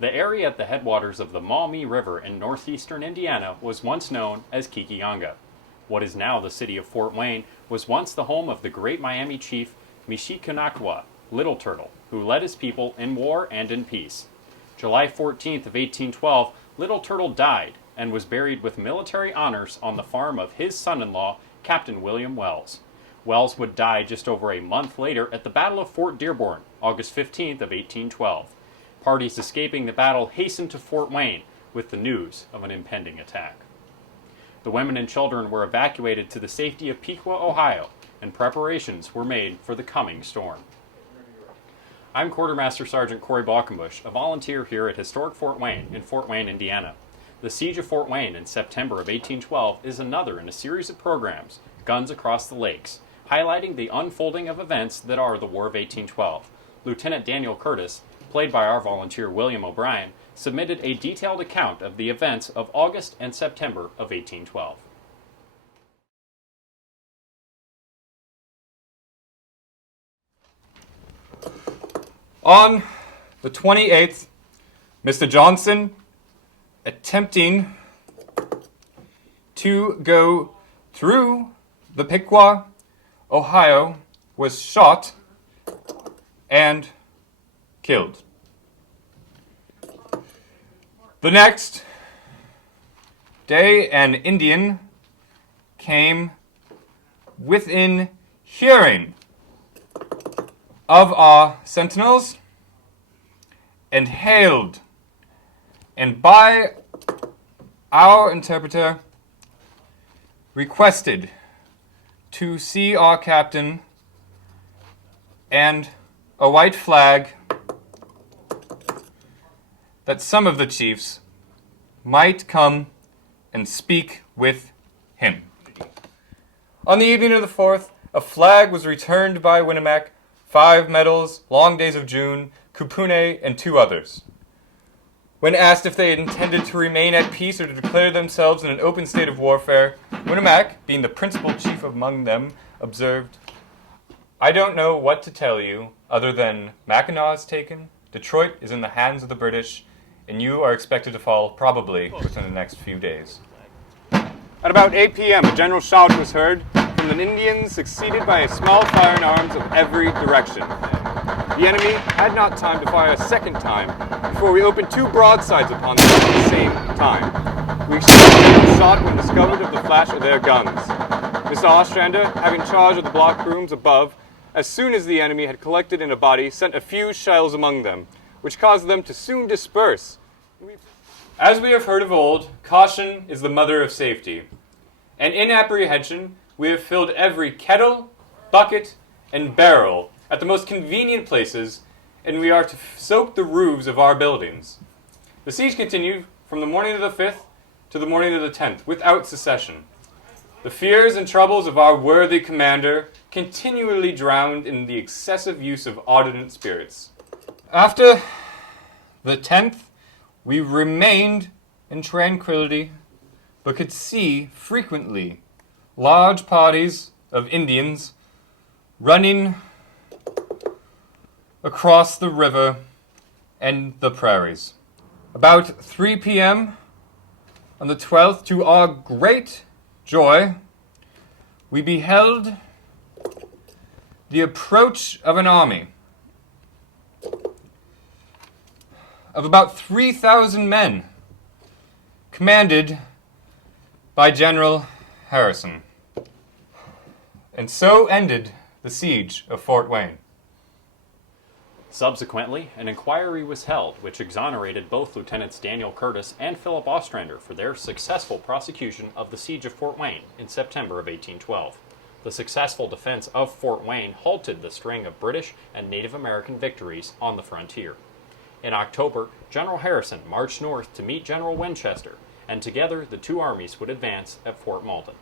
The area at the headwaters of the Maumee River in northeastern Indiana was once known as Kikiyanga. What is now the city of Fort Wayne was once the home of the great Miami chief Michikunakwa, Little Turtle, who led his people in war and in peace. July 14th of 1812, Little Turtle died and was buried with military honors on the farm of his son-in-law, Captain William Wells. Wells would die just over a month later at the Battle of Fort Dearborn, August 15th of 1812. Parties escaping the battle hastened to Fort Wayne with the news of an impending attack. The women and children were evacuated to the safety of Piqua, Ohio, and preparations were made for the coming storm. I'm Quartermaster Sergeant Corey Balkenbush, a volunteer here at Historic Fort Wayne in Fort Wayne, Indiana. The Siege of Fort Wayne in September of 1812 is another in a series of programs, Guns Across the Lakes, highlighting the unfolding of events that are the War of 1812. Lieutenant Daniel Curtis, played by our volunteer William O'Brien, submitted a detailed account of the events of August and September of 1812. On the 28th, Mr. Johnson, attempting to go through the Piqua, Ohio, was shot and killed. The next day, an Indian came within hearing of our sentinels and hailed, and by our interpreter requested to see our captain and a white flag that some of the chiefs might come and speak with him. On the evening of the 4th, a flag was returned by Winnemac, 5 medals, Long Days of June, Kupune, and 2 others. When asked if they had intended to remain at peace or to declare themselves in an open state of warfare, Winnemac, being the principal chief among them, observed, "I don't know what to tell you other than Mackinac is taken, Detroit is in the hands of the British, and you are expected to fall probably within the next few days." At about 8 p.m., a general shout was heard from the Indians, succeeded by a small fire in arms of every direction. The enemy had not time to fire a second time before we opened 2 broadsides upon them at the same time. We exchanged a shot when discovered of the flash of their guns. Mr. Ostrander, having charge of the block rooms above, as soon as the enemy had collected in a body, sent a few shells among them, which caused them to soon disperse. As we have heard of old, caution is the mother of safety. And in apprehension, we have filled every kettle, bucket, and barrel at the most convenient places, and we are to soak the roofs of our buildings. The siege continued from the morning of the 5th to the morning of the 10th, without cessation. The fears and troubles of our worthy commander continually drowned in the excessive use of ardent spirits. After the 10th, we remained in tranquility, but could see frequently large parties of Indians running across the river and the prairies. About 3 p.m. on the 12th, to our great joy, we beheld the approach of an army of about 3,000 men, commanded by General Harrison. And so ended the siege of Fort Wayne. Subsequently, an inquiry was held which exonerated both Lieutenants Daniel Curtis and Philip Ostrander for their successful prosecution of the Siege of Fort Wayne in September of 1812. The successful defense of Fort Wayne halted the string of British and Native American victories on the frontier. In October, General Harrison marched north to meet General Winchester, and together the 2 armies would advance at Fort Malden.